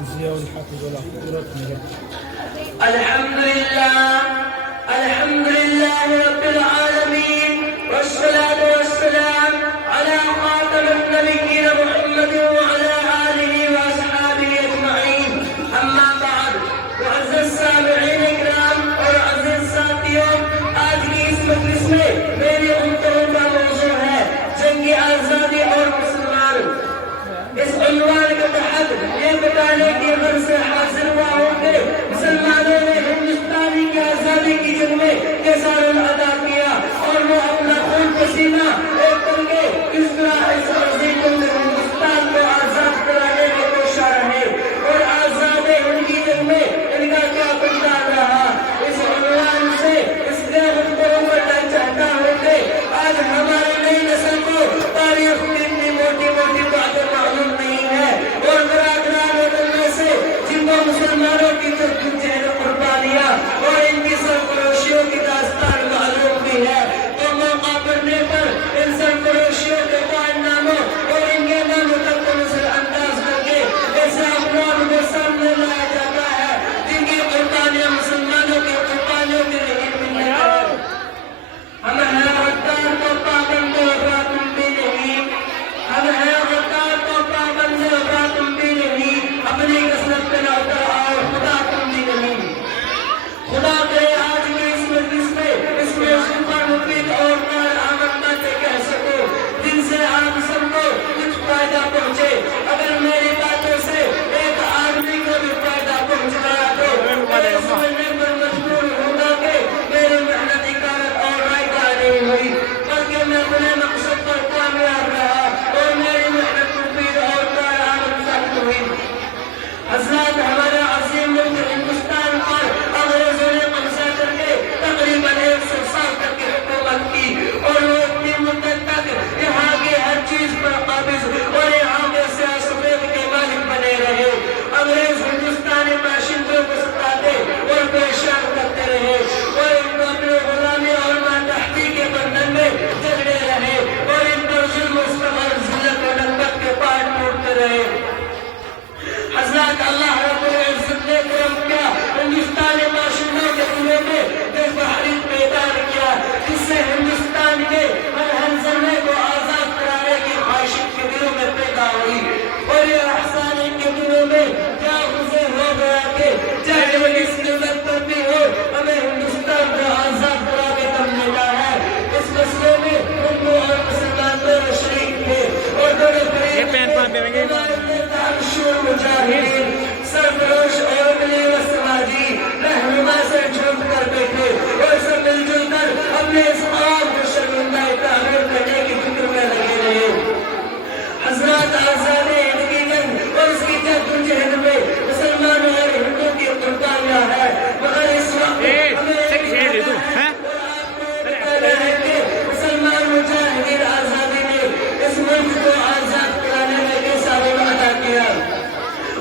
الزياء والحافظ والأخبرات من الحمد لله رب العالمين، والصلاة والسلام على خاتم النبيين محمد وعلى آله وأصحابه أجمعين. أما بعد، معزز سامعین اکرام اور عزیز ساتھیوں، آج کی اس مجلس میں میری گفتگو کا موضوع ہے جنگ آزادی اور مسلمان. اس عنوان کے تحت یہ بتانے کی غرض سے حاضر ہوا ہوں کہ مسلمانوں نے ہندوستانی کی آزادی کی جنگ میں کیسا رول ادا کیا اور وہ اپنا خون پسینہ ایک کر کے کس طرح اس عظیم ہندوستان کو آزاد کرانے میں کوشاں رہے اور آزاد ان کی جنگ میں ان کا کیا کردار رہا. اس عنوان سے اس کے گفتگو کرنا چاہتا ہوں کہ آج ہماری نئی نسل کو تاریخ کی اتنی موٹی موٹی باتیں معلوم نہیں ہے اور گراگران سے جن کو مسلمانوں کی جہر قربانیاں اور ان کی سرفروشیوں کی داستان معلوم بھی ہے. تو موقع پڑنے پر ان سرفروشیوں کے قائم ناموں اور ان کے ناموں تک کو نظر انداز کر کے ایسے افراد کو سامنے لایا جاتا ہے جن کی قربانیاں مسلمانوں کی قربانیوں کے لیے ملنے ہیں. ہم ہیں غدار تو پابند ہوگا تم بھی نہیں، ہم ہیں غدار تو پابند ہوگا تم بھی نہیں، اپنی کثرت پہ نہ اتر آؤ خدا تم بھی نہیں. خدا کرے آج کی اس مجلس میں اس میں سپر مفید اور کارآمد باتیں کہہ سکو جن سے آپ سب کو کچھ فائدہ پہنچے. اگر میری باتوں سے ایک آدمی کو بھی فائدہ پہنچ گیا تو میں سمجھنے پر مجبور ہوں گا کہ میری محنت حکارت اور رائے گاہ نہیں ہوئی بلکہ میں اپنے مقصد پر کامیاب رہا اور میری محنت مفید اور کارآمد ثابت ہوئی. حضرات، ہمارا عظیم ملک ہندوستان پر انگریزوں نے قبضہ کر کے تقریباً 100 سال تک کی حکومت کی اور وہ اتنی مدت تک یہاں کی ہر چیز پر قابض اور یہاں کے سیاہ سفید کے مالک بنے رہے. انگریز ہندوستانی باشندوں کو ستاتے اور پریشان کرتے رہے اور ان کو اپنے غلامی اور ماتحتی کے بندھن میں جکڑے رہے اور ان پر ظلم مستمر ذلت و نکبت کے پاٹ ٹوٹتے رہے. حضرات، اللہ رب العزت نے کرم کیا، ہندوستانی باشندوں کے دلوں میں ایک بحری پیدا کیا جس سے ہندوستان کے ہر ذرے کو آزاد کرانے کی خواہشات کے دلوں میں پیدا ہوئی اور یہ احسان ان کے دلوں میں کیا گزر ہو گیا کہ چاہے وہ اس قیمت پر بھی ہو ہمیں ہندوستان کو آزاد کرا کے تم ملا ہے. اس مسئلے میں اردو اور مسلمان دونوں شریک تھے اور دونوں مجاہدین سرفروش اور ملی و سماجی رہنما سے جھوٹ کر بیٹھے اور سب مل جل کر اپنے اس قوم کو شرمندہ تعمیر کرنے کی فکر میں لگے رہے. حضرات، آزاد ہند کی جنگ اور اس کی جدوجہد میں مسلمانوں اور ہندوؤں کی قربانیاں ہیں مگر اس وقت مسلمان مجاہدین آزادی نے اس ملک کو آزاد کرانے میں کیسا رول ادا کیا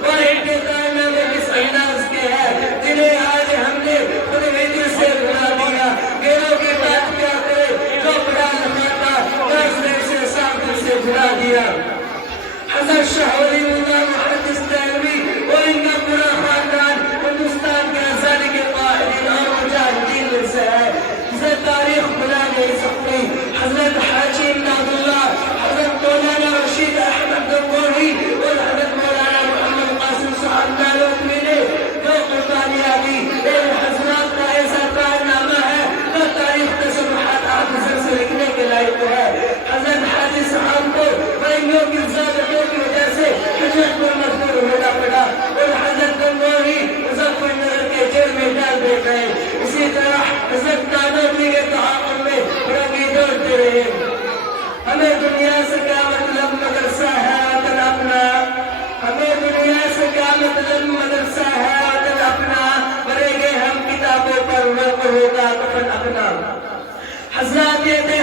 اور ان کے کارنامے کس انداز کے ہیں جنہیں آج ہم نے خود ویدی سے بھلا دیا. غیروں کی بات کیا کرے جو پڑھا لکھا تھا دس سے ساتھ سے بھلا دیا. حضرت شاہ ولی اللہ محدث دہلوی اور ان کا پورا خاندان ہندوستان کی آزادی کے قائدین اور مجاہدین میں سے ہے جسے تاریخ بھلا نہیں سکتی. حضرت حاجی امداد اللہ، حضرت مولانا رشید احمد گنگوہی اور حضرت مولانا محمد قاسم صاحب نانوتوی نے جو قربانیاں دی ان حضرات کا ایسا کارنامہ ہے جو تاریخ کے صفحات آپ نظر سے لکھنے کے لائق ہے. حضرت حاجی صاحب کو بھائیوں کی ضابطوں کی وجہ سے ہجرت پر مجبور ہونا پڑا اور حضرت گنگوہی مظفر نگر کے جیل میں ڈال دیے گئے. اسی طرح حضرت نانوتوی کے تعاقب میں رنگی دوڑتے رہے. ہمیں دنیا سے کیا مطلب مدرسہ ہے وطن اپنا، ہمیں دنیا سے کیا مطلب مدرسہ ہے وطن اپنا، مرے گے ہم کتابوں پر ورق ہوگا کفن اپنا. حضرات، یہ تھے